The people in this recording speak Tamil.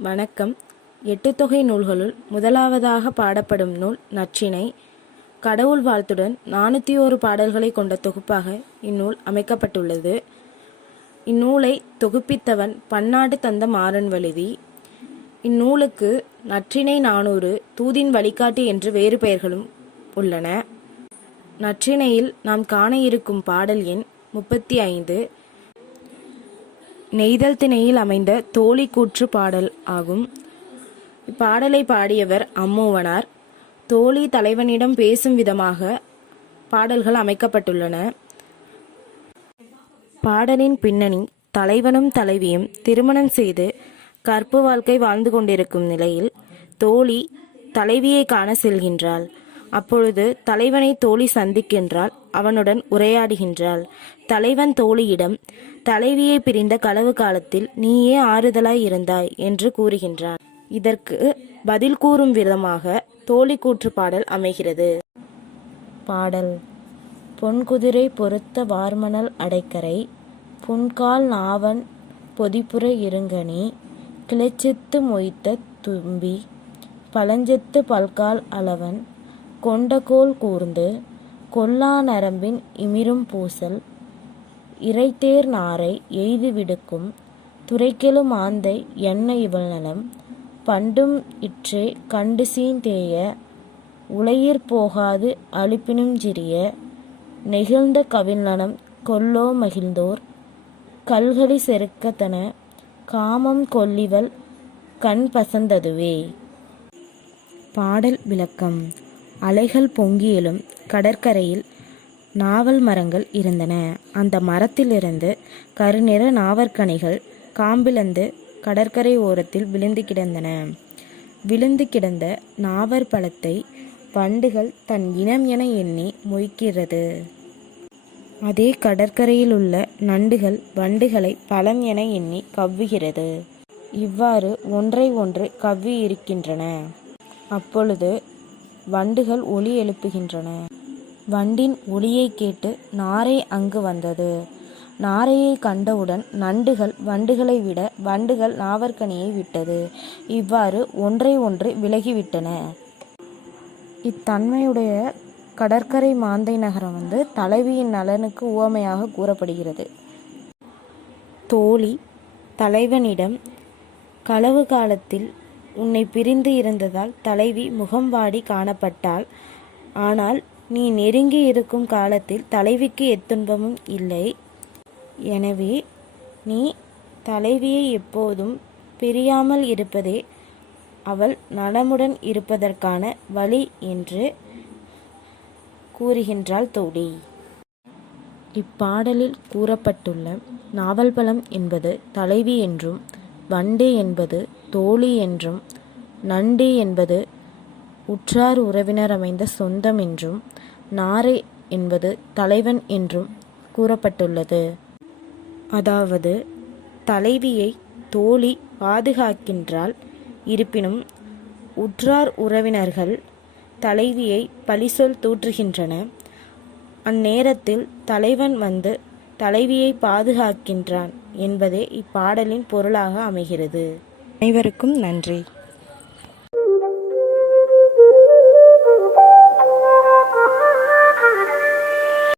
வணக்கம். எட்டுத்தொகை நூல்களுள் முதலாவதாக பாடப்படும் நூல் நற்றிணை. கடவுள் வாழ்த்துடன் 401 பாடல்களை கொண்ட தொகுப்பாக இந்நூல் அமைக்கப்பட்டுள்ளது. இந்நூலை தொகுப்பித்தவன் பன்னாட்டு தந்த மாறன்வழுதி. இந்நூலுக்கு நற்றிணை 400, தூதின் வழிகாட்டி என்று வேறு பெயர்களும் உள்ளன. நற்றிணையில் நாம் காண இருக்கும் பாடல் எண் 35. நெய்தல் திணையில் அமைந்த தோழி கூற்று பாடல் ஆகும். இப்பாடலை பாடியவர் அம்மூவனார். தோழி தலைவனிடம் பேசும் விதமாக பாடல்கள் அமைக்கப்பட்டுள்ளன. பாடலின் பின்னணி தலைவனும் தலைவியும் திருமணம் செய்து கற்பு வாழ்க்கை வாழ்ந்து கொண்டிருக்கும் நிலையில் தோழி தலைவியை காண செல்கின்றாள். அப்பொழுது தலைவனை தோழி சந்திக்கின்றாள். அவனுடன் உரையாடுகின்றாள். தலைவன் தோழியிடம் தலைவியை பிரிந்த களவு காலத்தில் நீயே ஆறுதலாய் இருந்தாய் என்று கூறுகின்றான். இதற்கு பதில் கூறும் விதமாக தோழி கூற்று பாடல் அமைகிறது. பாடல்: பொன்குதிரை பொருத்த வார்மணல் அடைக்கரை, புன்கால் நாவன் பொதிப்புற இருங்கனி, கிளச்செத்து மொய்த்த தும்பி, பழஞ்செத்து பல்கால் அளவன், கொண்டகோல் கூர்ந்து, கொல்லா நரம்பின் இமிரும் பூசல், இறைத்தேர் நாரை எய்து விடுக்கும், துரைக்கெழு மாந்தை என்ன இவள் நலம், பண்டும் இற்றே கண்டுசீன் தேய, உலையிற் போகாது அளிப்பினும் சிறிய, நெகிழ்ந்த கவிழ்நலம் கொல்லோ மகிழ்ந்தோர், கல்களி செருக்கத்தன, காமம் கொல்லிவள் கண் பசந்ததுவே. பாடல் விளக்கம்: அலைகள் பொங்கி எழும் கடற்கரையில் நாவல் மரங்கள் இருந்தன. அந்த மரத்திலிருந்து கருநிற நாவற்கனிகள் காம்பிழந்து கடற்கரை ஓரத்தில் விழுந்து கிடந்தன. விழுந்து கிடந்த நாவற் பழத்தை வண்டுகள் தன் இனம் என எண்ணி மொய்க்கிறது. அதே கடற்கரையில் உள்ள நண்டுகள் வண்டுகளை பழம் என எண்ணி கவ்வுகிறது. இவ்வாறு ஒன்றை ஒன்று கவ்வி இருக்கின்றன. அப்பொழுது வண்டுகள் ஒலி எழுப்புகின்றன. வண்டின் ஒலியை கேட்டு நாரை அங்கு வந்தது. நாரையை கண்டவுடன் நண்டுகள் வண்டுகளை விட வண்டுகள் நாவற்கனியை விட்டது. இவ்வாறு ஒன்றை ஒன்று விலகிவிட்டன. இத்தன்மையுடைய கடற்கரை மாந்தை நகரம் தலைவியின் நலனுக்கு உவமையாக கூறப்படுகிறது. தோழி தலைவனிடம் களவு காலத்தில் உன்னை பிரிந்து இருந்ததால் தலைவி முகம் வாடி காணப்பட்டாள். ஆனால் நீ நெருங்கி இருக்கும் காலத்தில் தலைவிக்கு எத்துன்பமும் இல்லை. எனவே நீ தலைவியை எப்போதும் பிரியாமல் இருப்பதே அவள் நலமுடன் இருப்பதற்கான வழி என்று கூறுகின்றாள் தோழி. இப்பாடலில் கூறப்பட்டுள்ள நாவல் பழம் என்பது தலைவி என்றும், வண்டு என்பது தோழி என்றும், நண்டு என்பது உற்றார் உறவினர் அமைந்த சொந்தம் என்றும், நாரை என்பது தலைவன் என்றும் கூறப்பட்டுள்ளது. அதாவது தலைவியை தோழி பாதுகாக்கின்றாள். இருப்பினும் உற்றார் உறவினர்கள் தலைவியை பழிசொல் தூற்றுகின்றன. அந்நேரத்தில் தலைவன் வந்து தலைவியை பாதுகாக்கின்றான் என்பதே இப்பாடலின் பொருளாக அமைகிறது. அனைவருக்கும் நன்றி.